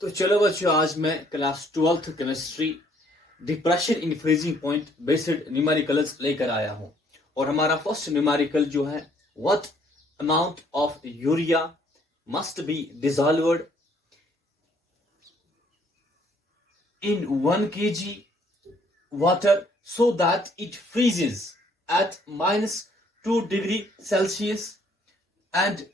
तो चलो बच्चों, आज मैं class 12th chemistry depression in freezing point based numericals लेकर आया हूं। और हमारा फर्स्ट न्यूमेरिकल जो है, what amount of urea must be dissolved in 1 kg water so that it freezes at -2 degree Celsius, and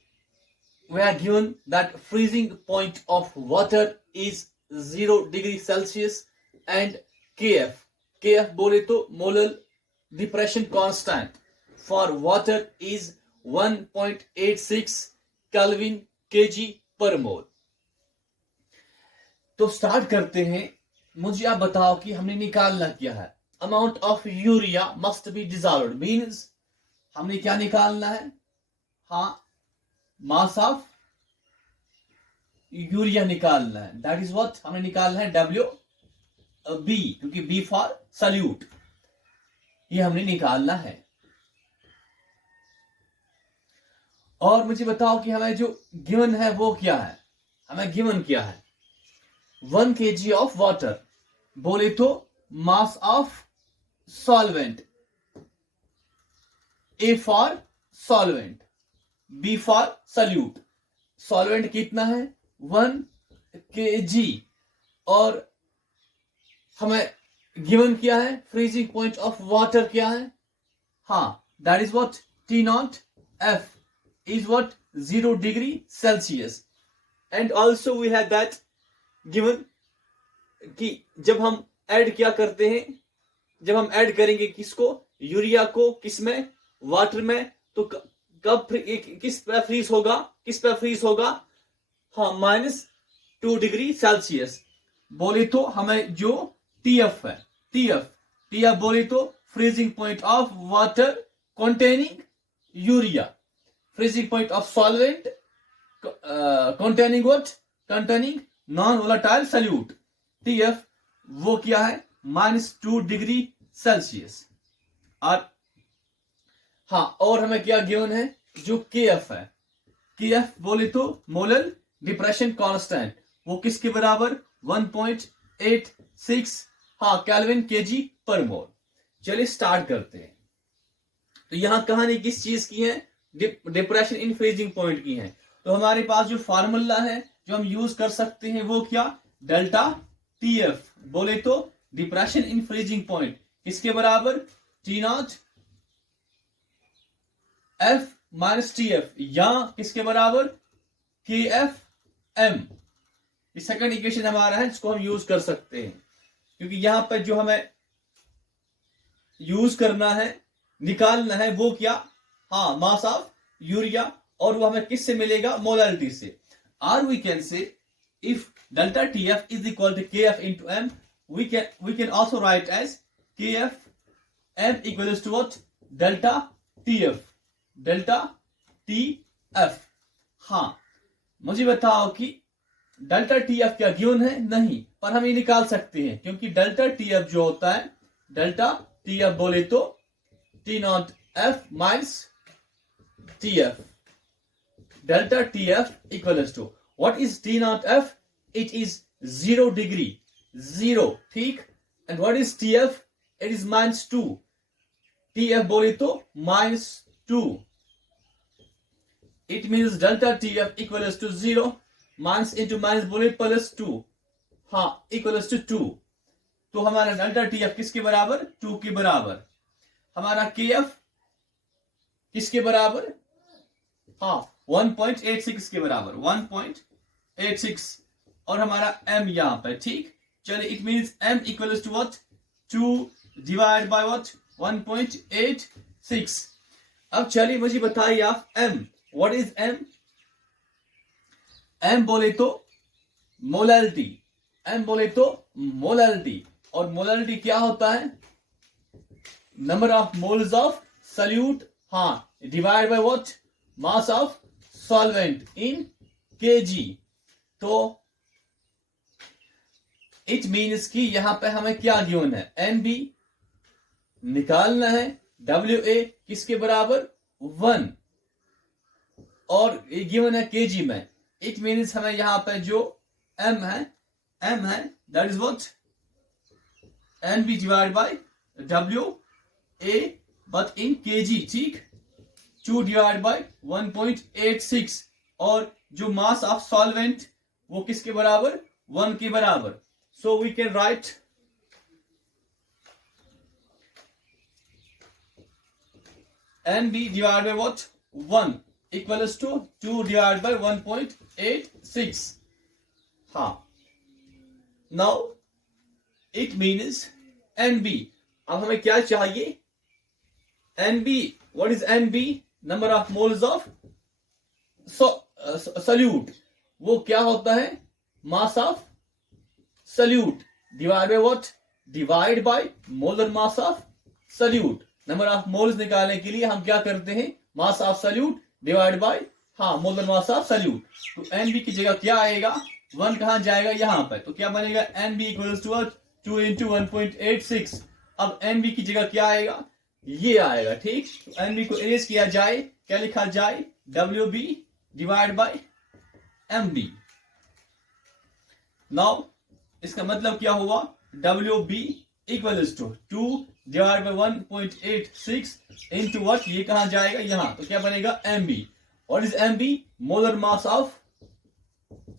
we are given that freezing point of water is 0 degree Celsius, and kf बोले तो molar depression constant for water is 1.86 kelvin kg पर मोल। तो start करते हैं। मुझे आप बताओ कि हमने निकालना क्या है। Amount of urea must be dissolved means हमने क्या निकालना है? हाँ, मास ऑफ यूरिया निकालना है। दैट इज व्हाट हमें निकालना है, डब्ल्यू बी, क्योंकि बी फॉर सल्यूट, ये हमने निकालना है। और मुझे बताओ कि हमें जो गिवन है वो क्या है। हमें गिवन क्या है? 1 kg ऑफ वाटर, बोले तो mass of solvent, A for solvent, B for solute. Solvent कितना है? 1 kg। और हमें गिवन क्या है? फ्रीजिंग पॉइंट ऑफ वाटर क्या है? हाँ, that is what T0 F is what 0 degree Celsius, and also we have that given कि जब हम ऐड क्या करते हैं, जब हम ऐड करेंगे किसको, यूरिया को, किसमें, वाटर में, तो कब किस पे फ्रीज होगा, किस पे फ्रीज होगा? हाँ, -2 डिग्री सेल्सियस। बोले तो हमें जो TF है, TF बोले तो freezing point of water containing urea, freezing point of solvent containing what? Containing non-volatile solute, TF, वो क्या है? -2 डिग्री सेल्सियस। और हाँ, और हमें क्या गिवन है? जो KF है, KF बोले तो मोलर डिप्रेशन कांस्टेंट, वो किसके बराबर? 1.86 हाँ केल्विन kg पर मोल। चलिए स्टार्ट करते हैं। तो यहां कहानी किस चीज की है? डिप्रेशन इन फ्रीजिंग पॉइंट की है। तो हमारे पास जो फार्मूला है जो हम यूज कर सकते हैं वो क्या? डेल्टा TF, बोले तो डिप्रेशन इन फ्रीजिंग पॉइंट किसके बराबर? T0 F माइनस TF, या किसके बराबर? KF M। ये सेकंड इक्वेशन हमारा है, जिसको हम यूज कर सकते हैं, क्योंकि यहां पर जो हमें यूज करना है, निकालना है, वो क्या? हाँ, मास ऑफ यूरिया, और वो हमें किससे मिलेगा? मोलारिटी से। और we can say if delta TF is equal to KF into M, we can also write as KF M equals to what? Delta TF। हाँ, मुझे बताओ कि डेल्टा TF क्या गिवन है? नहीं, पर हम ये निकाल सकते हैं, क्योंकि डेल्टा TF जो होता है, डेल्टा TF बोले तो T0 F minus TF, delta TF equals to what is T0 F? It is 0 degree, 0, ठीक। and what is TF? It is -2। TF बोले तो -2, it means delta TF equals to 0, minus into minus बोले +2, हाँ, equals to 2। तो हमारा delta TF किसके बराबर? 2 के बराबर। हमारा KF किसके बराबर? हाँ, 1.86 के बराबर, 1.86। और हमारा M यहां पर, ठीक। चलिए, it means M equals to what? 2 divide by what? 1.86। अब चलिए मुझे बताइए आप, M, what is M? M बोले तो मोलारिटी, M बोले तो मोलारिटी, और मोलारिटी क्या होता है? Number of moles of solute, हाँ, divide by what? Mass of solvent in kg। तो इट मीन्स कि यहां पे हमें क्या गिवन है? NB निकालना है, WA किसके बराबर? 1, और ये गिवन है kg में। इट मीन्स हमें यहां पे जो m है that is what NB divide by WA but in kg, ठीक, 2 डिवाइड बाय 1.86 और जो मास ऑफ सॉल्वेंट वो किसके बराबर 1 के बराबर. So we can write NB divide by what 1 equals to 2 divide by 1.86. हाँ, नाउ इट मीन्स NB. अब हमें क्या चाहिए NB. What is NB? Number of moles of salute. वो क्या होता है मास of salute divide by what divide by molar mass of salute. Number of moles निकालने के लिए हम क्या करते हैं मास of salute divide by molar mass of salute. तो NB की जगह क्या आएगा 1 कहां जाएगा यहां पर. तो क्या बनेगा NB इक्वल्स टू 2 इंटू 1.86. अब NB की जगह क्या आएगा ये आएगा, ठीक. तो NB को इरेज किया जाए, क्या लिखा जाए WB divide by MB. Now इसका मतलब क्या हुआ WB equals to 2 divide by 1.86 into what, ये कहां जाएगा यहां. तो क्या बनेगा MB. और is MB molar mass of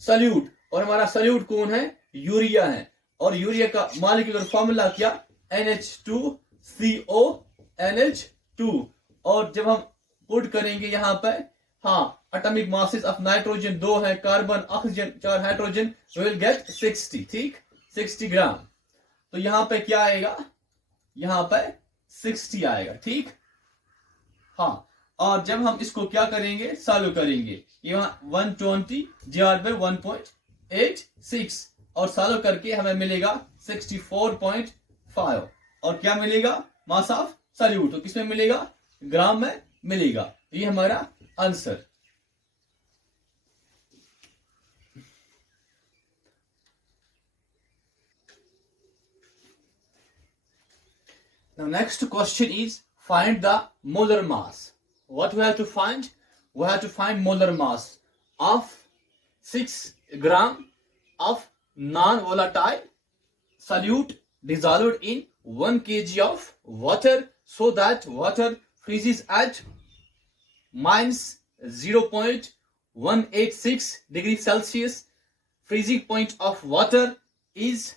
solute. और हमारा सल्यूट कौन है यूरिया है. और यूरिया का मॉलिक्यूलर फॉर्मूला क्या NH2CO NH2. और जब हम पुट करेंगे यहां पर एटॉमिक मासेस ऑफ नाइट्रोजन 2 है, carbon oxygen 4 hydrogen, we will get 60, ठीक, 60 ग्राम. तो यहां पे क्या आएगा यहां पे 60 आएगा, ठीक. और जब हम इसको क्या करेंगे सॉल्व करेंगे ये 120 डिवाइड बाय 1.86 और सॉल्व करके हमें मिलेगा 64.5. और क्या मिलेगा मास ऑफ सल्यूट. तो किसमें मिलेगा ग्राम में मिलेगा. ये हमारा answer. Now next question is find the molar mass. What we have to find? We have to find molar mass of 6 gram of non-volatile solute dissolved in 1 kg of water, so that water freezes at minus 0.186 degrees Celsius. Freezing point of water is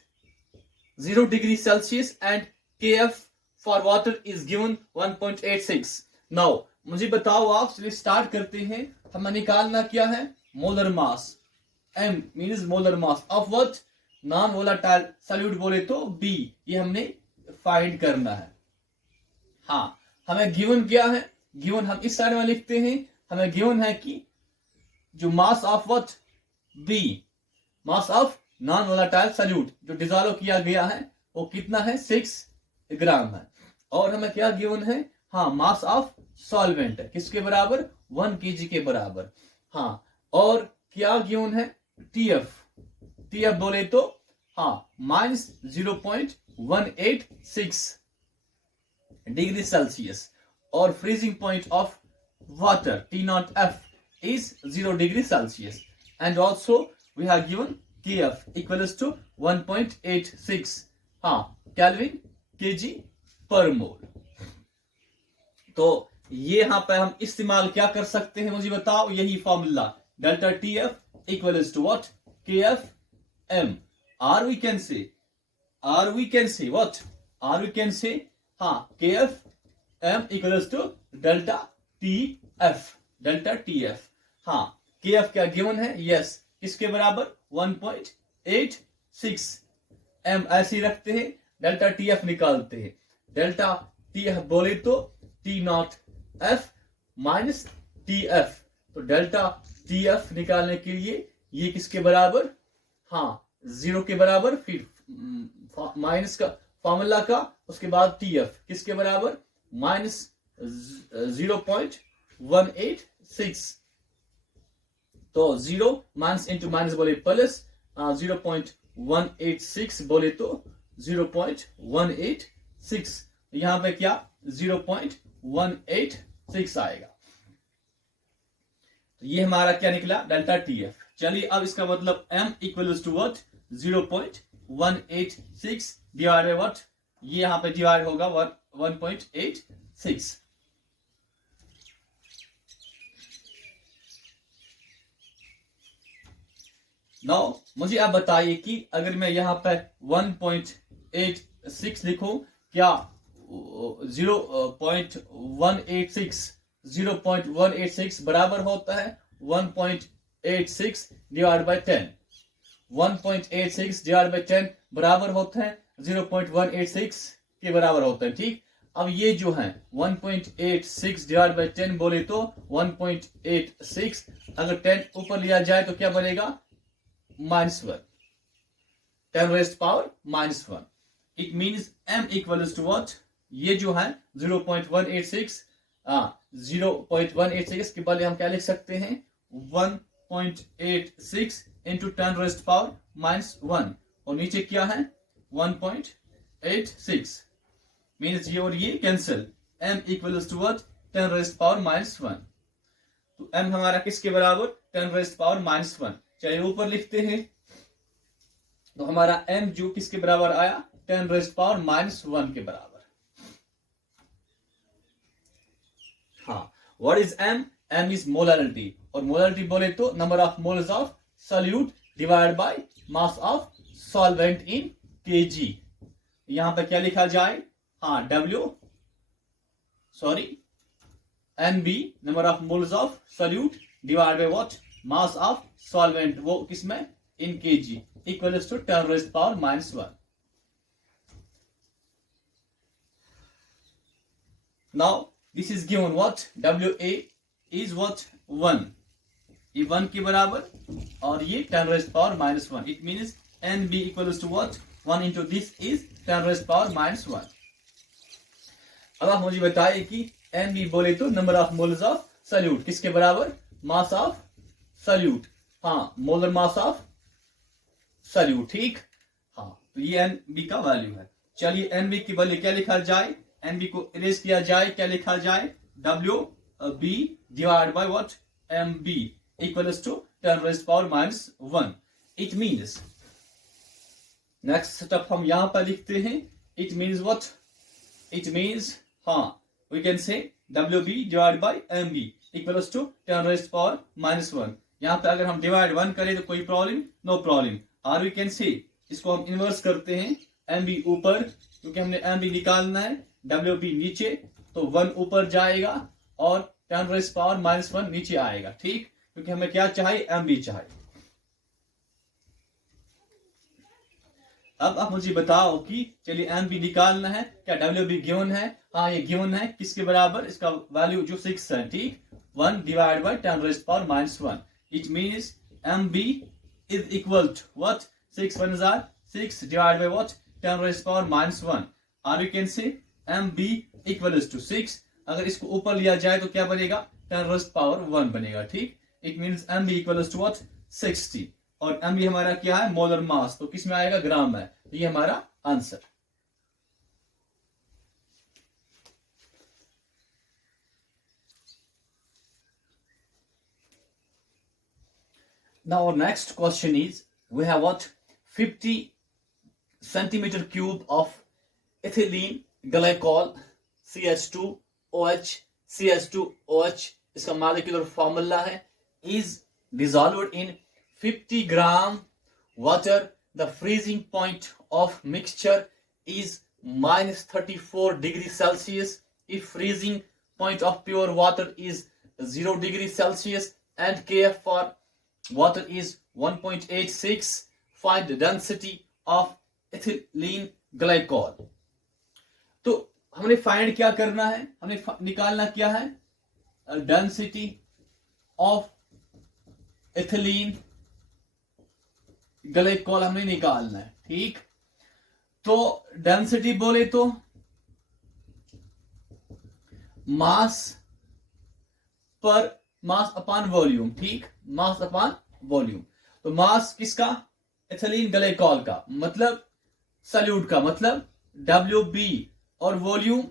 0 degrees Celsius and Kf for water is given 1.86. Now मुझे बताओ आप, चलिए start करते हैं. हमें निकालना क्या है molar mass. M means molar mass of what non volatile solute बोले तो B. ये हमने फाइंड करना है. हमें गिवन क्या है. गिवन हम इस साइड में लिखते हैं. हमें गिवन है कि जो mass of what B, mass of non volatile solute जो डिसॉल्व किया गया है वो कितना है 6 ग्राम है. और हमें क्या गिवन है मास ऑफ सॉल्वेंट है किसके बराबर 1 kg के बराबर. और क्या गिवन है TF बोले तो माइनस 0.186 डिग्री सेल्सियस. और freezing point of water T0F is 0 degree Celsius. And also we have given Kf equals to 1.86 Kelvin kg per mole. तो ये यहां पे हम इस्तेमाल क्या कर सकते हैं मुझे बताओ. यही formula delta TF equals to what Kf m. Or we can say what, or we can say Kf m equals to delta TF. Kf क्या गिवन है. यस किसके बराबर 1.86 m. ऐसे रखते हैं. डेल्टा TF निकालते हैं. डेल्टा TF बोले तो T0F माइनस TF. तो डेल्टा TF निकालने के लिए ये किसके बराबर 0 के बराबर. फिर माइनस का फॉर्मूला का उसके बाद TF किसके बराबर माइनस 0.186. तो 0 माइनस इंटू माइनस बोले प्लस 0.186 बोले तो 0.186. यहां पे क्या 0.186 आएगा. तो ये हमारा क्या निकला डेल्टा TF. चलिए अब इसका मतलब m equals to what 0.186 divide by what, ये यहां पे डिवाइड होगा 1.86। नाउ मुझे आप बताइए कि अगर मैं यहां पर 1.86 लिखूं, क्या 0.186 बराबर होता है 1.86 डिवाइड बाय 10? 1.86 डिवाइड बाय 10 बराबर होता है 0.186 के बराबर होता है, ठीक। अब ये जो है 1.86 डिवाइड बाय 10 बोले तो 1.86, अगर 10 ऊपर लिया जाए तो क्या बनेगा -1, 10 rest power -1। It means m equals to what, ये जो है 0.186, 0.186 के बदले हम क्या लिख सकते हैं 1.86 इंटू 10 रेस्ट पावर -1, और नीचे क्या है 1.86, मीन्स ये और ये cancel, m equals to what 10 rest power -1। तो m हमारा किसके बराबर 10 रेस्ट पावर -1। चलिए ऊपर लिखते हैं, तो हमारा m जो किसके बराबर आया 10 रेस्ट पावर -1 के बराबर। हाँ, what is m? m is molarity, और मोलरिटी बोले तो number of moles of solute divide by mass of solvent in kg। यहां पर क्या लिखा जाए, हाँ NB number of moles of solute divide by what mass of solvent, वो किसमें in kg equals to 10 rest power -1। Now this is given what WA is what 1, ये 1 के बराबर और ये 10 rest power -1। It means NB equals to what 1 into this is 10 rest power -1। अब आप मुझे बताइए कि NB बोले तो number of moles of solute किसके बराबर मास ऑफ सॉल्यूट, हाँ मोलर मास ऑफ सॉल्यूट, ठीक। हाँ तो ये NB का वैल्यू है। चलिए NB की वैल्यू क्या लिखा जाए, NB को इरेज किया जाए, क्या लिखा जाए WB divide by what MB equals to 10 rest power -1। It means next step हम यहां पर लिखते हैं, it means what, it means हाँ we can say WB divide by MB equals to 10 rest power -1। यहां पे अगर हम डिवाइड 1 करें तो कोई प्रॉब्लम, नो प्रॉब्लम, और वी कैन से इसको हम इन्वर्स करते हैं, MB ऊपर क्योंकि हमने MB निकालना है, WB नीचे, तो 1 ऊपर जाएगा और 10 रेस्ट पावर -1 नीचे आएगा, ठीक, क्योंकि हमें क्या चाहिए MB चाहिए। अब आप मुझे बताओ कि चलिए MB निकालना है, क्या WB गिवन है, हाँ ये गिवन है, किसके बराबर, इसका वैल्यू जो 6 है, ठीक, 1 divide by 10 rest power -1। It means MB is equal to what 6 1 6 divide by what 10 rest power -1, और you can say MB equals to 6, अगर इसको ऊपर लिया जाए तो क्या बनेगा 10 रेस्ट पावर 1 बनेगा, ठीक। It means MB equals to what 60, और MB हमारा क्या है मोलर मास, तो किस में आएगा ग्राम में, तो ये हमारा answer. Now our next question is, we have what 50 centimeter cube of ethylene glycol CH2OH CH2OH, इसका molecular formula है, is dissolved in 50 gram water. The freezing point of mixture is -34 degrees Celsius. If freezing point of pure water is 0 degrees Celsius and Kf for water is 1.86, find the density of ethylene glycol. तो हमने find क्या करना है, हमने निकालना क्या है density of ethylene glycol हमने निकालना है, ठीक। तो डेंसिटी बोले तो मास पर मास अपॉन वॉल्यूम, ठीक, मास अपॉन वॉल्यूम। तो मास किसका एथिलीन ग्लाइकोल का, मतलब सॉल्यूट का, मतलब WB, और वॉल्यूम,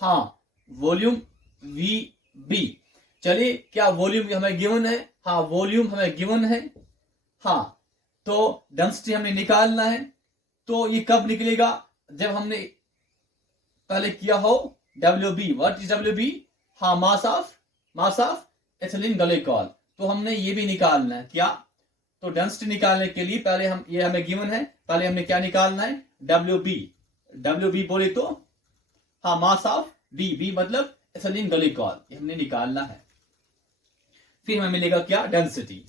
हाँ वॉल्यूम VB। चलिए क्या वॉल्यूम हमें गिवन है, हाँ वॉल्यूम हमें गिवन है, हाँ, तो डेंसिटी हमने निकालना है, तो ये कब निकलेगा? जब हमने पहले किया हो WB। What is WB? हाँ, मास ऑफ एथिलीन ग्लिकोल। तो हमने ये भी निकालना है क्या? तो डेंसिटी निकालने के लिए पहले हम, ये हमें गिवन है, पहले हमने क्या निकालना है? WB बोले तो हाँ, मास ऑफ B मतलब एथिलीन ग्लिकोल, ये हमने निकालना है। फिर हमें मिलेगा क्या? डेंसिटी।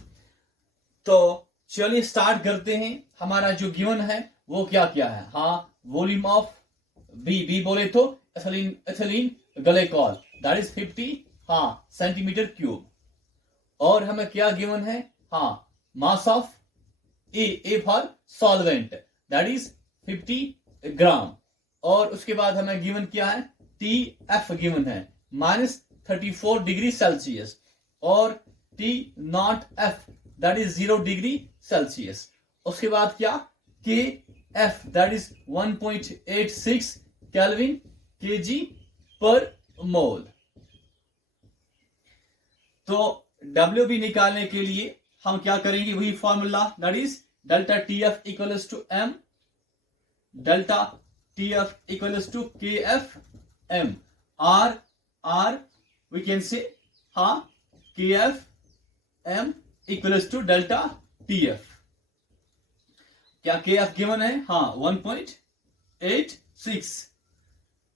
तो चलिए स्टार्ट करते हैं। हमारा जो गिवन है वो क्या क्या है? हाँ, वॉल्यूम ऑफ बी बोले तो एथिलीन ग्लिकोल, दैट इज 50 हाँ सेंटीमीटर क्यूब। और हमें क्या गिवन है? हाँ, mass of A for solvent, that is 50 ग्राम। और उसके बाद हमें गिवन क्या है? TF गिवन है -34 डिग्री सेल्सियस, और T0F that is 0 degree Celsius. उसके बाद क्या? KF that is 1.86 kelvin kg पर मोल। तो WB निकालने के लिए हम क्या करेंगे? वही formula, that is delta TF equals to M, delta TF equals to KF M, R we can say हाँ KF M equals to delta TF। क्या KF गिवन है? हाँ 1.86,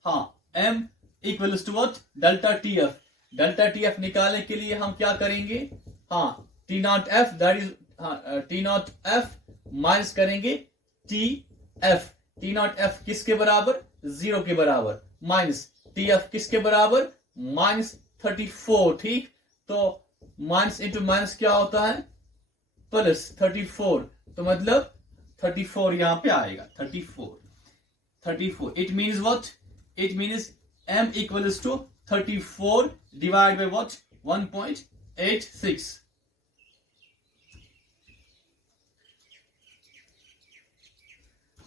हाँ M इक्वल्स टू व्हाट? Delta TF। डेल्टा TF निकालने के लिए हम क्या करेंगे? हाँ, T0F that is T0F minus करेंगे TF। T0F किसके बराबर? 0 के बराबर, माइनस TF किसके बराबर? -34। ठीक, तो माइनस इंटू माइनस क्या होता है? प्लस 34, तो मतलब 34 यहां पे आएगा। 34 it means what? It means M equals to 34 divide by what? 1.86।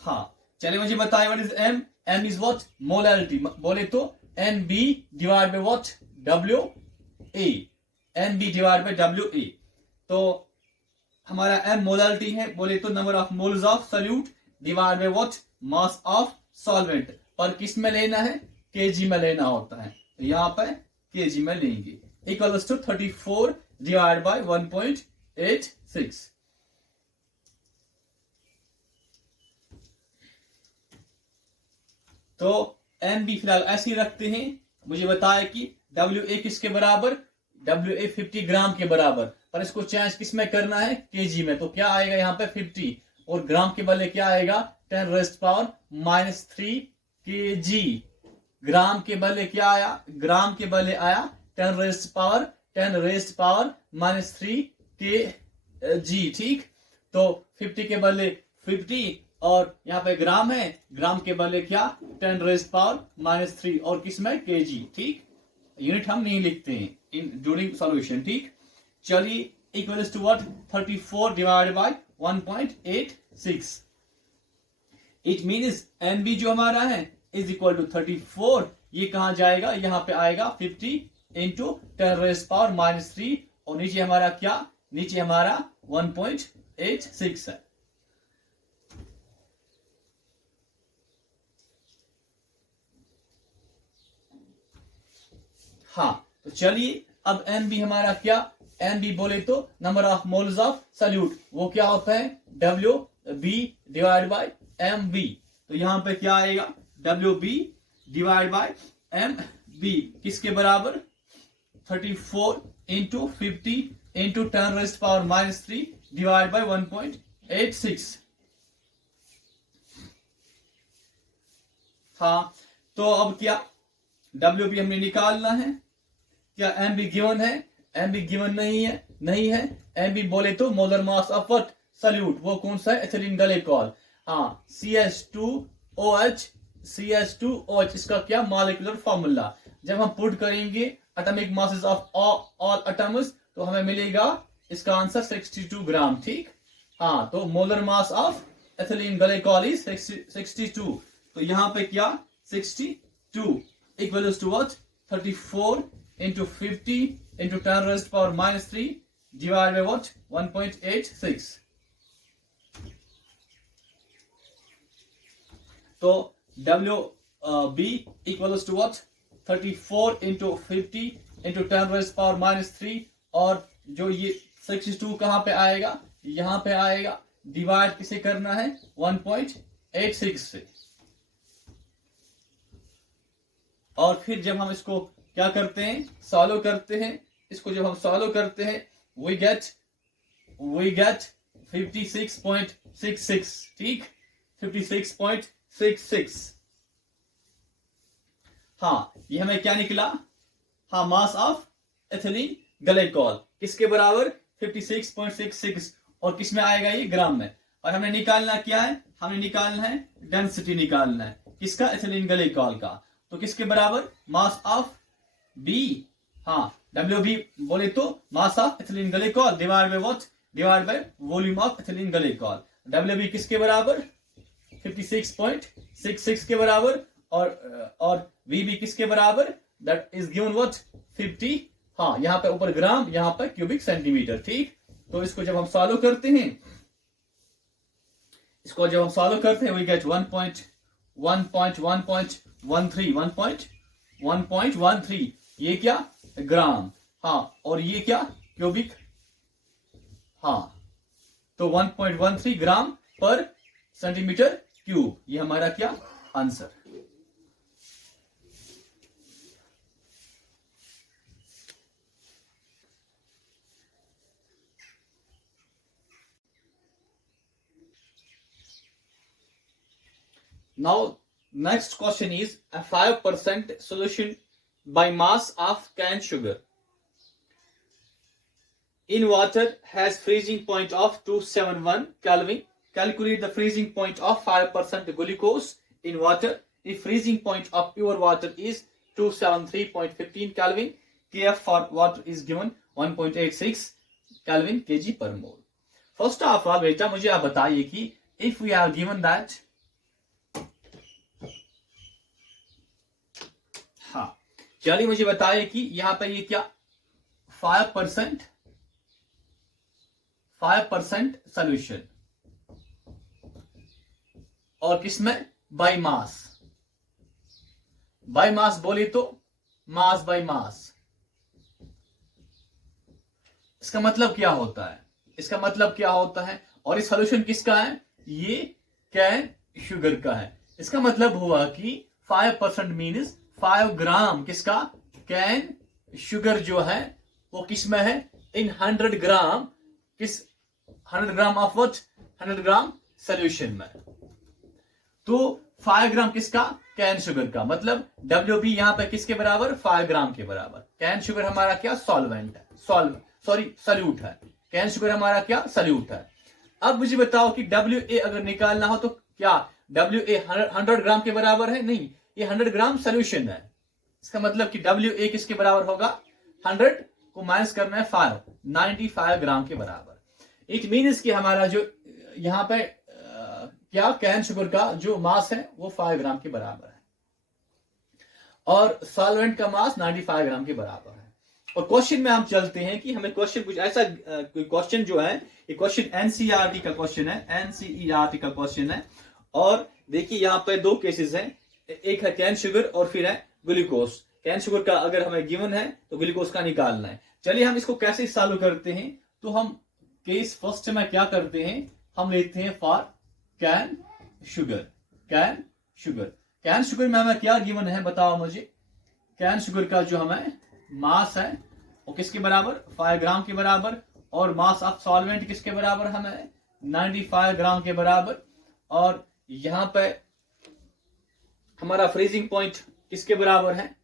हाँ, चलिए मुझे बताइए what is M? M is what? Molarity. बोले तो NB divide by what? WA। NB divide by WA। तो हमारा M मोलैरिटी है, बोले तो number of moles of solute divide by what? Mass of solvent. पर किस में लेना है? kg में लेना होता है, तो यहां पर kg में लेंगे, इक्वल्स टू 34 डिवाइड बाय 1.86। तो NB फिलहाल ऐसे ही रखते हैं। मुझे बताया कि WA किसके बराबर? WA 50 ग्राम के बराबर, पर इसको चेंज किस में करना है? kg में। तो क्या आएगा यहाँ पे? 50, और ग्राम के बदले क्या आएगा? 10⁻³ kg। ग्राम के बदले क्या आया? ग्राम के बदले आया 10⁻³ kg। ठीक, तो 50 के बदले 50, और यहाँ पे ग्राम है, ग्राम के बदले क्या? 10⁻³ और किसमें? kg। ठीक, यूनिट हम नहीं लिखते हैं इन ड्यूरिंग सॉल्यूशन। ठीक, चलिए equals to what? 34 divide by 1.86। It means NB जो हमारा है इज इक्वल टू 34। ये कहां जाएगा? यहां पे आएगा 50 इंटू 10⁻³ और नीचे हमारा क्या? नीचे हमारा 1.86 है। हाँ, तो चलिए अब NB हमारा क्या? NB बोले तो number of moles of solute, वो क्या होता है? WB divide by MB। तो यहां पे क्या आएगा? WB डिवाइड बाय MB किसके बराबर? 34 इंटू 50 इंटू 10⁻³ डिवाइड बाय 1.86। हाँ, तो अब क्या? WB हमने निकालना है। क्या MB गिवन है? MB गिवन नहीं है। MB बोले तो molar mass of what? Solute, वो कौन सा है? एथिलीन ग्लिकोल। हाँ, CH2OH इसका क्या? Molecular formula. जब हम पुट करेंगे atomic masses of all atoms, तो हमें मिलेगा इसका आंसर 62 ग्राम। ठीक, हाँ, तो molar mass of ethylene glycol is 62। तो यहां पे क्या? 62 equals to what? 34 into 50 into 10⁻³ divide by what? 1.86। तो W B equals to what 34 into 50 into 10⁻³ और जो ये 62 कहाँ पे आएगा, यहाँ पे आएगा। डिवाइड किसे करना है 1.86 से। और फिर जब हम इसको क्या करते हैं, सॉल्व करते हैं, इसको जब हम सॉल्व करते हैं वी गेट 56.66। ठीक, 56.66। हाँ, ये हमें क्या निकला, हाँ, मास ऑफ एथिलीन ग्लाइकॉल किसके बराबर 56.66 और किस में आएगा ये ग्राम में। और हमें निकालना क्या है, हमें निकालना है डेंसिटी निकालना है किसका, एथिलीन ग्लाइकॉल का। तो किसके बराबर, मास ऑफ बी, हाँ डब्ल्यू बी बोले तो mass of ethylene glycol divide by what, divide by volume of ethylene glycol. W B किसके बराबर 56.66 के बराबर और वी बी किसके बराबर, दैट इज गिवन व्हाट 50, हाँ यहाँ पे ऊपर ग्राम, यहाँ पे क्यूबिक सेंटीमीटर। ठीक, तो इसको जब हम सॉल्व करते हैं, इसको जब हम सॉल्व करते हैं वी गेट 1.13 ये क्या ग्राम, हाँ, और ये क्या क्यूबिक, हाँ, तो 1.13 ग्राम पर सेंटीमीटर क्यूब, ये हमारा क्या answer. Now, next question is a 5% solution by mass of cane sugar in water has freezing point of 271 Kelvin. Calculate the freezing point of 5% glucose in water if freezing point of pure water is 273.15 Kelvin. Kf for water is given 1.86 Kelvin kg per mole. First of all बेटा मुझे आप बताइए कि if we are given that, हाँ चलिए मुझे बताइए कि यहाँ पे ये क्या 5% सोल्यूशन और किसमें बाय मास बोले तो मास बाय मास। इसका मतलब क्या होता है, इसका मतलब क्या होता है, और इस सोल्यूशन किसका है, ये कैन शुगर का है। इसका मतलब हुआ कि 5% मीन्स 5 ग्राम किसका, कैन शुगर जो है वो किसमें है, इन 100 ग्राम, किस 100 gram of what, 100 gram solution में। तो 5 ग्राम किसका, कैन शुगर का, मतलब डब्ल्यू बी यहाँ पे किसके बराबर 5 ग्राम के बराबर। कैन शुगर हमारा क्या सॉल्वेंट है, सॉल्यूट है, कैन शुगर हमारा क्या सॉल्यूट है। अब मुझे बताओ कि डब्ल्यू ए अगर निकालना हो तो क्या डब्ल्यू ए 100 ग्राम के बराबर है, नहीं, ये 100 ग्राम सोल्यूशन है। इसका मतलब कि डब्ल्यू ए किसके बराबर होगा, 100 को माइनस करना है 5, 95 ग्राम के बराबर। इट मीन्स कि हमारा जो यहाँ पे क्या कैन शुगर का जो मास है वो 5 ग्राम के बराबर है और सॉल्वेंट का मास 95 ग्राम के बराबर है। और क्वेश्चन में हम चलते हैं कि हमें क्वेश्चन कुछ ऐसा, क्वेश्चन जो है ये क्वेश्चन एनसीईआरटी का क्वेश्चन है, एनसीईआरटी का क्वेश्चन है। और देखिए यहाँ पे 2 केसेस हैं, एक है कैन शुगर और फिर है ग्लूकोज। कैन शुगर का अगर हमें गिवन है तो ग्लूकोज का निकालना है। चलिए हम इसको कैसे सॉल्व करते हैं, तो हम केस फर्स्ट में क्या करते हैं, हम लेते हैं for cane sugar. Cane sugar में हमें क्या गिवन है बताओ मुझे। कैन शुगर का जो हमें मास है वो किसके बराबर 5 ग्राम के बराबर, और मास ऑफ सॉल्वेंट किसके बराबर हमें 95 ग्राम के बराबर। और यहां पे हमारा फ्रीजिंग पॉइंट किसके बराबर है,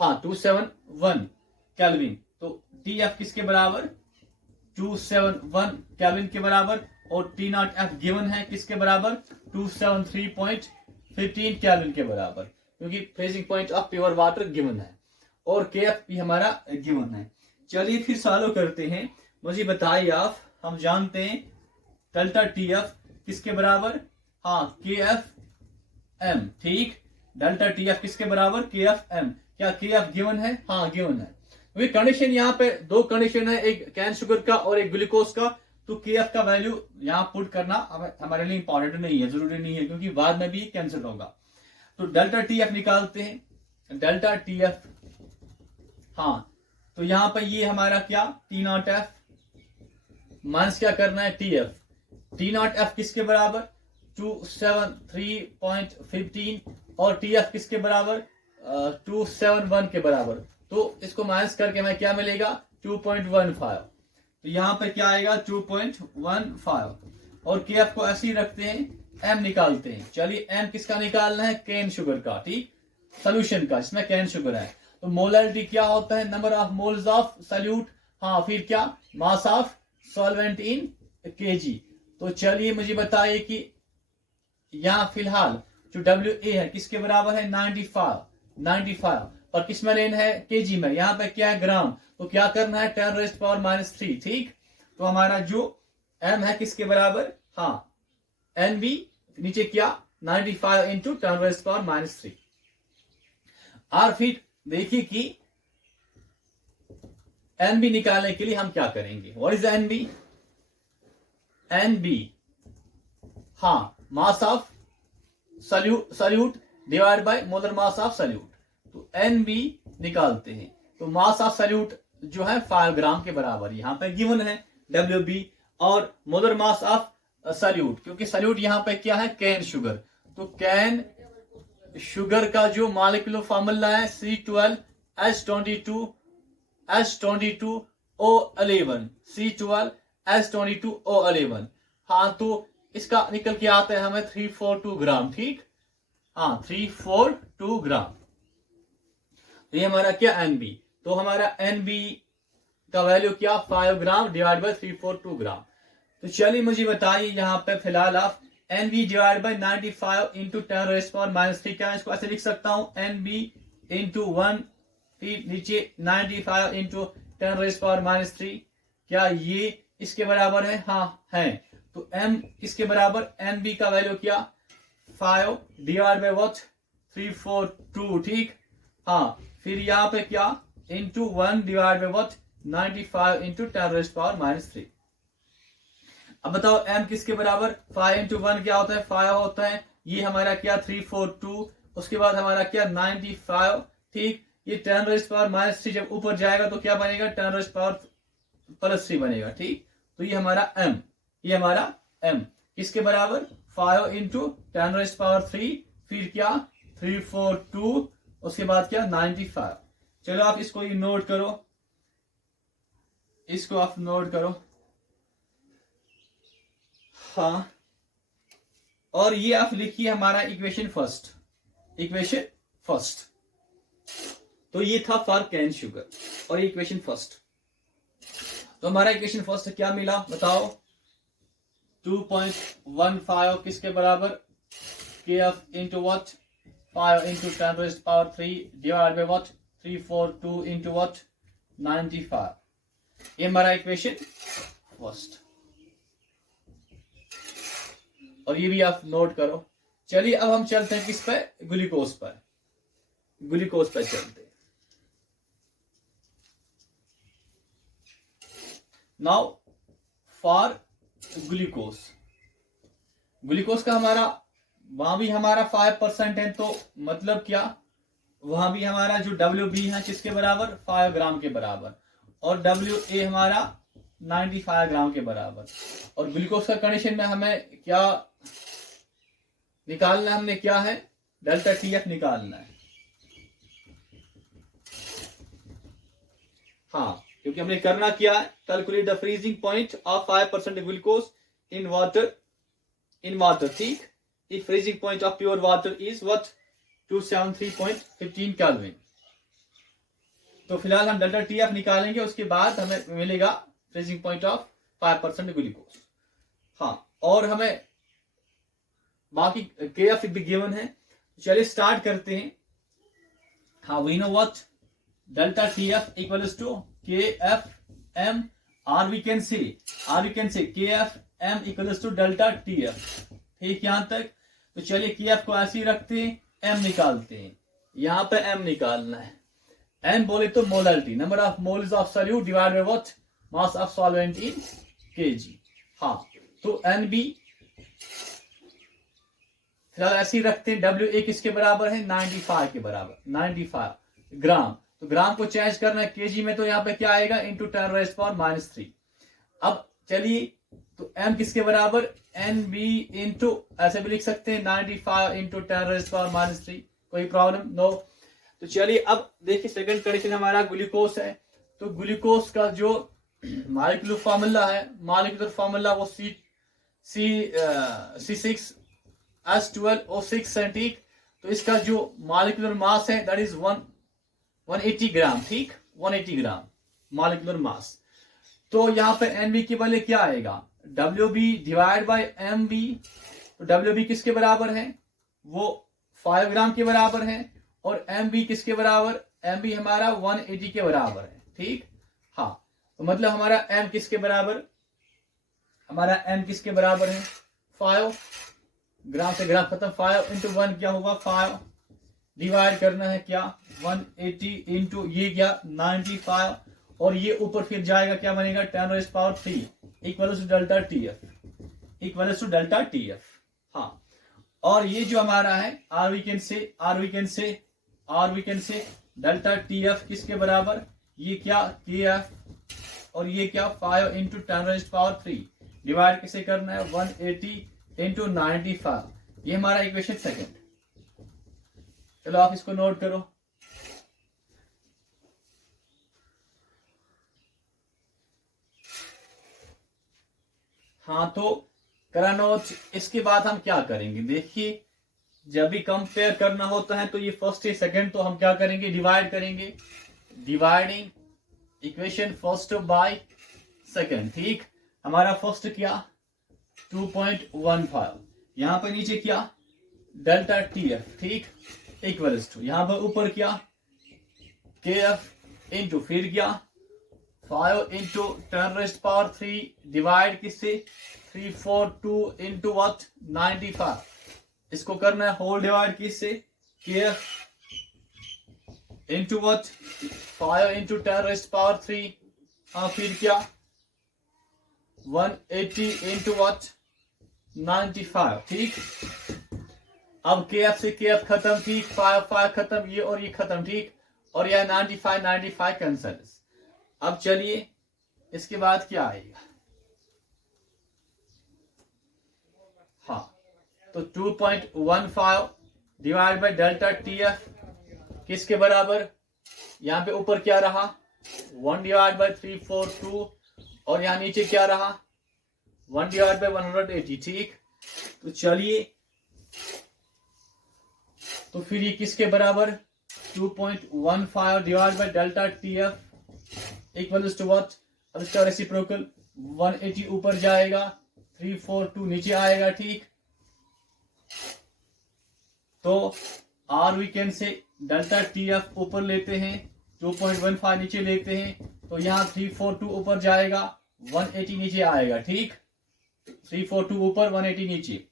हाँ 271 केल्विन। तो टी एफ किसके बराबर 271 केल्विन के बराबर, और टी नॉट एफ गिवन है किसके बराबर 273.15 केल्विन के बराबर, क्योंकि freezing point of pure water given है, और के एफ भी हमारा गिवन है। चलिए फिर सॉल्व करते हैं। मुझे बताइए आप, हम जानते हैं डेल्टा टी एफ किसके बराबर, हाँ के एफ एम। ठीक, डेल्टा टी एफ किसके बराबर के एफ एम। क्या के एफ गिवन है, हाँ गिवन है। कंडीशन यहाँ पे 2 कंडीशन है, एक कैन शुगर का और एक ग्लूकोज का। तो के एफ का वैल्यू यहाँ पुट करना हमारे लिए इंपॉर्टेंट नहीं है, जरूरी नहीं है, क्योंकि बाद में भी कैंसिल होगा। तो डेल्टा टी एफ निकालते हैं, डेल्टा टी एफ। हाँ, तो यहाँ पर ये हमारा क्या टी नॉट एफ माइनस क्या करना है T F. T not F किसके बराबर 273.15 और टी एफ किसके बराबर 271 के बराबर। तो इसको माइनस करके हमें क्या मिलेगा 2.15। तो यहाँ पे क्या आएगा 2.15 और के एफ को ऐसे ही रखते हैं, एम निकालते हैं। चलिए एम किसका निकालना है केन शुगर का, ठीक, सोल्यूशन का, इसमें केन शुगर है। तो मोलैरिटी क्या होता है number of moles of solute, हाँ फिर क्या मास ऑफ सॉल्वेंट इन केजी। तो चलिए मुझे बताइए कि यहाँ फिलहाल जो WA है किसके बराबर है 95 और किस में लेना है केजी में, यहाँ पे क्या है ग्राम, तो क्या करना है 10⁻³ ठीक। तो हमारा जो M है किसके बराबर, हाँ NB नीचे क्या 95 इंटू 10⁻³ और फिर देखिए कि NB निकालने के लिए हम क्या करेंगे, व्हाट इज NB, NB हाँ मास of salute divide by molar mass of salute. तो NB निकालते हैं, तो मास ऑफ सल्यूट जो है 5 ग्राम के बराबर यहाँ पे गिवन है WB और मोलर मास ऑफ सल्यूट, क्योंकि सल्यूट यहाँ पे क्या है कैन शुगर। तो कैन शुगर का जो मॉलिक्यूलर फॉर्मूला है C12H22O11 C12H22O11। हाँ तो इसका निकल के आता है हमें 342 ग्राम, ठीक, हाँ 342 ग्राम। ये हमारा क्या NB, तो हमारा NB का वैल्यू क्या 5 ग्राम डिवाइड बाय 342 ग्राम। तो चलिए मुझे बताइए यहाँ पे फिलहाल आप NB डिवाइड बाय 95 इंटू 10⁻³ क्या इसको ऐसे लिख सकता हूं NB इंटू 1 फिर नीचे 95 इंटू 10⁻³ क्या ये इसके बराबर है, हाँ है। तो M किसके बराबर NB का वैल्यू क्या 5 डिवाइड बाय व्हाट 342 ठीक, हाँ फिर यहाँ पे क्या into 1 divide by what 95 into 10⁻³। अब बताओ M किसके बराबर 5 इंटू 1 क्या होता है 5 होता है, ये हमारा क्या 342, उसके बाद हमारा क्या 95 ठीक, ये 10⁻³ जब ऊपर जाएगा तो क्या बनेगा 10⁻+3 बनेगा ठीक। तो ये हमारा M, ये हमारा M किसके बराबर 5 इंटू 10⁻³ फिर क्या 342 उसके बाद क्या 95। चलो आप इसको ये नोट करो, इसको आप नोट करो, हाँ और ये आप लिखिए हमारा इक्वेशन फर्स्ट। तो ये था फॉर कैन शुगर और इक्वेशन फर्स्ट। तो हमारा इक्वेशन फर्स्ट क्या मिला बताओ 2.15 किसके बराबर KF into what 5 into 10⁻³ divide by what 342 into what 95। ये हमारा इक्वेशन फर्स्ट और ये भी आप नोट करो। चलिए अब हम चलते हैं किस पे ग्लूकोज पर चलते हैं। नाउ फॉर ग्लूकोज का हमारा वहां भी हमारा 5% है, तो मतलब क्या वहां भी हमारा जो WB है किसके बराबर 5 ग्राम के बराबर और WA हमारा 95 ग्राम के बराबर। और ग्लूकोज का कंडीशन में हमें क्या निकालना है, हमने क्या है डेल्टा TF निकालना है, हाँ क्योंकि हमने करना क्या है calculate the freezing point of 5% glucose in water ठीक। If freezing point of pure water is what 273.15 kelvin. तो फिलहाल हम डेल्टा TF निकालेंगे, उसके बाद हमें मिलेगा फ्रीजिंग पॉइंट ऑफ 5% ग्लूकोज, हाँ और हमें बाकी KF भी गिवन है। चलिए स्टार्ट करते हैं। हाँ we know what delta TF equals to KFM और we can say KFM equals to delta TF ठीक यहां तक। तो चलिए KF को ऐसे ही रखते हैं, M निकालते हैं, यहां पे M निकालना है। M बोले तो molarity number of moles of solute divide by what mass of solvent in kg। हाँ, तो NB फिलहाल ऐसे ही रखते हैं। WA किसके बराबर है? 95 के बराबर, 95 ग्राम। तो ग्राम को चेंज करना है केजी में, तो यहाँ पे क्या आएगा? इंटू 10⁻³ अब चलिए, तो M किसके बराबर? NB इंटू, ऐसे भी लिख सकते हैं 95 इंटू 10⁻³ कोई प्रॉब्लम नो। तो चलिए अब देखिए सेकंड कंडीशन हमारा ग्लूकोज है। तो ग्लूकोज का जो मॉलिक्यूलर फार्मूला है, मॉलिक्यूलर फार्मूला वो C6H12O6 है, ठीक। तो इसका जो मॉलिक्यूलर मास है दैट इज 180 ग्राम, ठीक, 180 ग्राम मॉलिक्यूलर मास। तो यहाँ पे NB की वैल्यू क्या आएगा? WB divide by MB। तो WB किसके बराबर है? वो 5 ग्राम के बराबर है। और MB किसके बराबर? MB हमारा 180 के बराबर है, ठीक। हाँ, तो मतलब हमारा M किसके बराबर? हमारा M किसके बराबर है? 5 ग्राम से ग्राम खत्म, 5 इंटू 1 क्या होगा? 5 डिवाइड करना है क्या? 180 इंटू ये क्या? 95 और ये ऊपर फिर जाएगा, क्या बनेगा? 10⁻³ इक्वल टू डेल्टा TF। हाँ, और ये जो हमारा है or we can say delta TF किसके बराबर? ये क्या? KF और ये क्या? 5 इंटू 10⁻³ डिवाइड किसे करना है? 180 इंटू 95। ये हमारा इक्वेशन सेकंड। चलो आप इसको नोट करो। हाँ, तो करा नोट। इसके बाद हम क्या करेंगे? देखिए, जब भी कंपेयर करना होता है तो ये फर्स्ट है सेकंड, तो हम क्या करेंगे? डिवाइड करेंगे। Dividing equation first by second, ठीक। हमारा फर्स्ट क्या? 2.15। यहां पर नीचे क्या? डेल्टा TF, ठीक, इक्वल्स टू यहां पर ऊपर क्या? KF इंटू फिर क्या? 5 इंटू 10⁻³ डिवाइड किससे? 342 इंटू व्हाट? 95। इसको करना है होल डिवाइड किससे? KF into what? 5 इंटू 10⁻³। हाँ, फिर क्या? 180 इंटू व्हाट? 95, ठीक। अब KF से KF खत्म, ठीक, 5 खत्म, ये और ये खत्म, ठीक, और यह 95 कैंसल। अब चलिए इसके बाद क्या आएगा? हाँ, तो 2.15 डिवाइड बाय डेल्टा TF किसके बराबर? यहां पे ऊपर क्या रहा? 1 डिवाइड बाय 342 और यहां नीचे क्या रहा? 1 डिवाइड बाय 180, ठीक। तो चलिए, तो फिर ये किसके बराबर? 2.15 divide by delta TF equals to what? अब इसका रेसिप्रोकल 180 ऊपर जाएगा, 342 नीचे आएगा, ठीक। तो or we can say delta TF ऊपर लेते हैं, 2.15 नीचे लेते हैं, तो यहाँ 342 ऊपर जाएगा, 180 नीचे आएगा, ठीक। 342 ऊपर, 180 नीचे।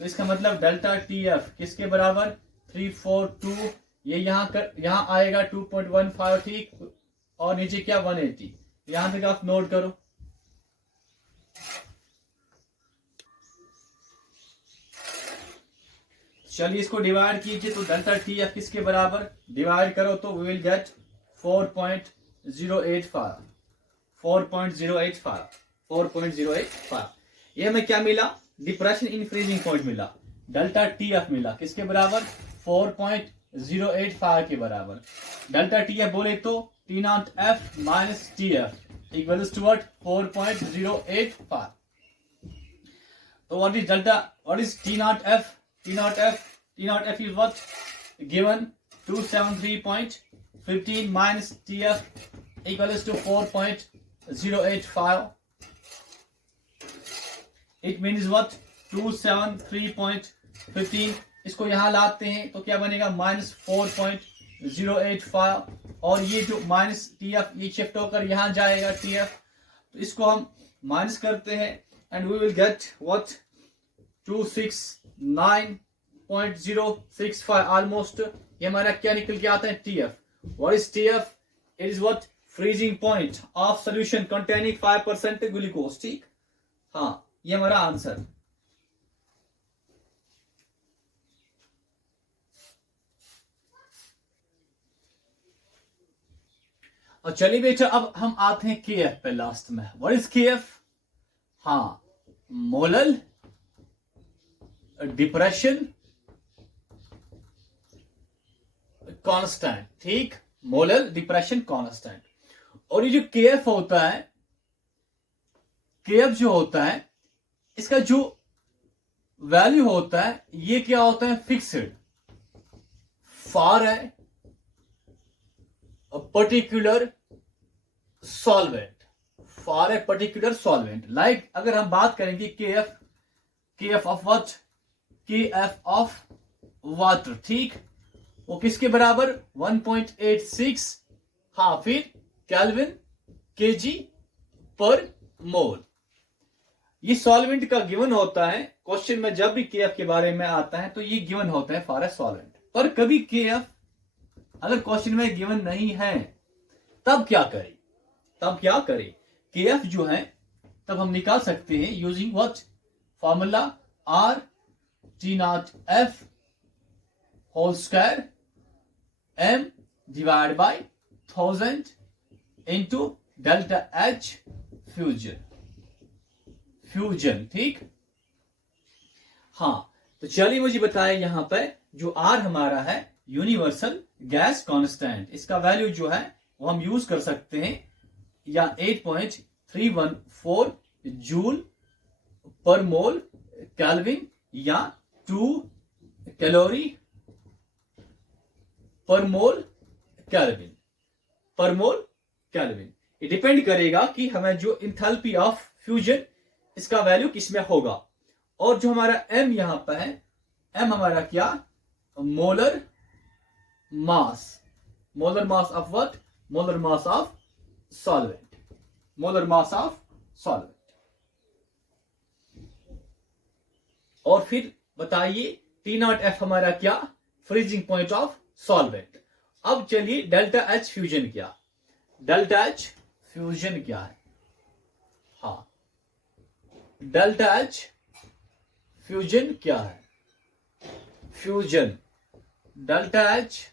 तो इसका मतलब डेल्टा TF किसके बराबर? 342, ये यहाँ आएगा 2.15, ठीक, और नीचे क्या? 180। यहां तक आप नोट करो। चलिए इसको डिवाइड कीजिए, तो डेल्टा TF किसके बराबर? डिवाइड करो तो वी विल गेट 4.085। ये हमें क्या मिला? डिप्रेशन इन फ्रीजिंग पॉइंट मिला। डेल्टा TF मिला किसके बराबर? 4.085 के बराबर। डेल्टा TF बोले तो T0F minus TF equals to what? 4.085। तो what is T0F? T0F is what? Given 273.15 minus TF equals to 4.085. It means what? 273.15। इसको यहां लाते हैं तो क्या बनेगा? -4.085। और ये जो माइनस TF ये शिफ्ट होकर यहां जाएगा TF, तो इसको हम माइनस करते हैं and we will get what? 269.065 almost. ये हमारा क्या निकल के आता है? TF। What is TF? It is what? Freezing point of solution containing 5% glucose, ठीक। हाँ, ये हमारा आंसर। और चलिए बेटा अब हम आते हैं के एफ पे लास्ट में। व्हाट इज के एफ? हाँ, मोलल डिप्रेशन कांस्टेंट, ठीक, मोलल डिप्रेशन कांस्टेंट। और ये जो के एफ होता है, के एफ जो होता है इसका जो वैल्यू होता है ये क्या होता है? Fixed for a particular solvent, for a particular solvent. Like अगर हम बात करेंगे के एफ ऑफ व्हाट? के एफ ऑफ वाटर, ठीक, वो किसके बराबर? 1.86, हाँ, फिर केल्विन केजी पर मोल। ये सॉल्वेंट का गिवन होता है क्वेश्चन में। जब भी के एफ के बारे में आता है तो ये गिवन होता है फॉर ए सॉल्वेंट। पर कभी के एफ अगर क्वेश्चन में गिवन नहीं है तब क्या करें? तब क्या करें? के एफ जो है तब हम निकाल सकते हैं using what? Formula R T not F whole square M divide by 1000 into delta H fusion, ठीक। हाँ, तो चलिए मुझे बताएं यहां पे जो आर हमारा है यूनिवर्सल गैस कांस्टेंट, इसका वैल्यू जो है वो हम यूज कर सकते हैं या 8.314 जूल पर मोल केल्विन या 2 कैलोरी पर मोल केल्विन, ये डिपेंड करेगा कि हमें जो इंथैल्पी ऑफ फ्यूजन इसका वैल्यू किसमें होगा। और जो हमारा एम यहां पर है, एम हमारा क्या? Molar mass of what? Molar mass of solvent, और फिर बताइए टी नॉट एफ हमारा क्या? Freezing point of solvent. अब चलिए डेल्टा एच फ्यूजन क्या? डेल्टा एच फ्यूजन क्या है? हाँ, डेल्टा एच फ्यूजन क्या है? डेल्टा एच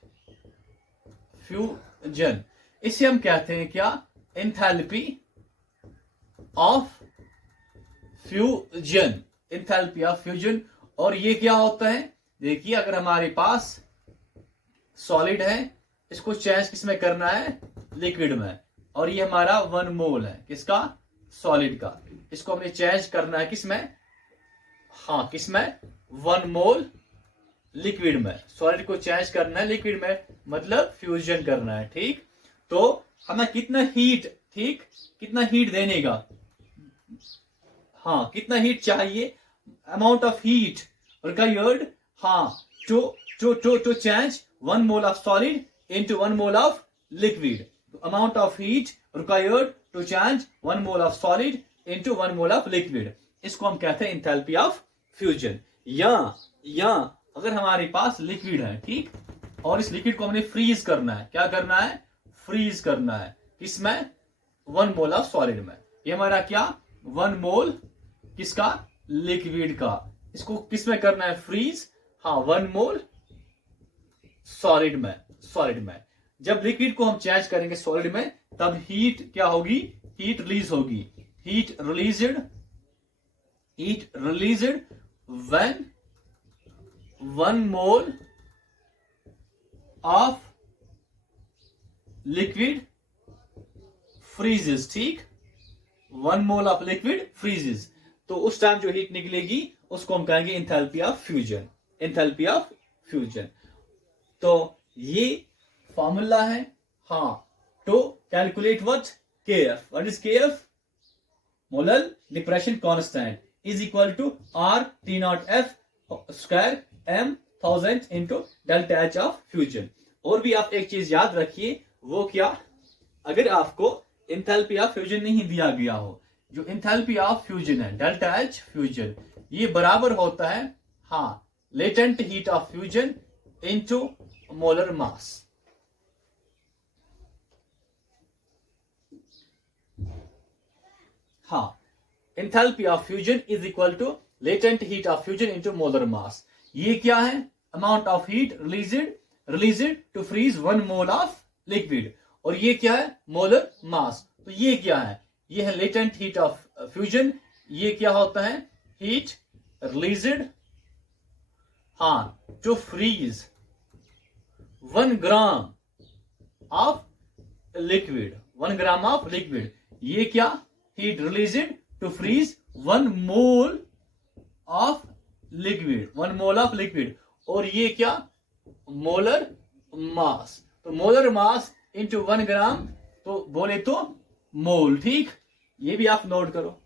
फ्यूजन, इसे हम कहते हैं क्या? एंथैल्पी ऑफ फ्यूजन, और ये क्या होता है? देखिए अगर हमारे पास सॉलिड है, इसको चेंज किसमें करना है? लिक्विड में, और ये हमारा 1 मोल है किसका? सॉलिड का। इसको हमें चेंज करना है किसमें? हाँ, किसमें? 1 मोल लिक्विड में। सॉलिड को चेंज करना है लिक्विड में, मतलब फ्यूजन करना है, ठीक। तो हमें कितना हीट, ठीक, कितना हीट देने का? हाँ, कितना हीट चाहिए? अमाउंट ऑफ हीट रिक्वायर्ड, हाँ, to change 1 mole of solid into 1 mole of liquid. Amount of heat required to change 1 mole of solid into 1 mole of liquid, इसको हम कहते हैं एंथैल्पी ऑफ फ्यूजन। या अगर हमारे पास लिक्विड है, ठीक, और इस लिक्विड को हमने फ्रीज करना है, क्या करना है? फ्रीज करना है किसमें? 1 मोल ऑफ सॉलिड में। ये हमारा क्या? 1 मोल किसका? लिक्विड का। इसको किसमें करना है? फ्रीज, हाँ, 1 मोल सॉलिड में। जब लिक्विड को हम चेंज करेंगे सॉलिड में तब हीट क्या होगी? हीट रिलीज होगी। Heat released when 1 mole of liquid freezes, ठीक, 1 मोल ऑफ लिक्विड फ्रीजेस, तो उस टाइम जो हीट निकलेगी उसको हम कहेंगे एंथैल्पी ऑफ फ्यूजन। तो ये फॉर्मूला है, हाँ, to calculate what? KF. What is KF? Molar depression constant is equal to R T not F square M 1000 into delta H of fusion. और भी आप एक चीज याद रखिए, वो क्या? अगर आपको एंथैल्पी ऑफ फ्यूजन नहीं दिया गया हो, जो एंथैल्पी ऑफ फ्यूजन है डेल्टा एच फ्यूजन, ये बराबर होता है, हाँ, latent heat of fusion into molar mass. हाँ, enthalpy of fusion is equal to latent heat of fusion into molar mass. ये क्या है? Amount of heat released to freeze 1 mole of liquid. और ये क्या है? Molar mass. तो ये क्या है? ये है लेटेंट हीट ऑफ फ्यूजन। ये क्या होता है? Heat released to freeze 1 gram of liquid. 1 gram of liquid. ये क्या? Heat released to freeze 1 mole of liquid. 1 mole of liquid. और ये क्या? Molar mass. तो मोलर मास इंटू 1 ग्राम, तो बोले तो मोल। ठीक, ये भी आप नोट करो।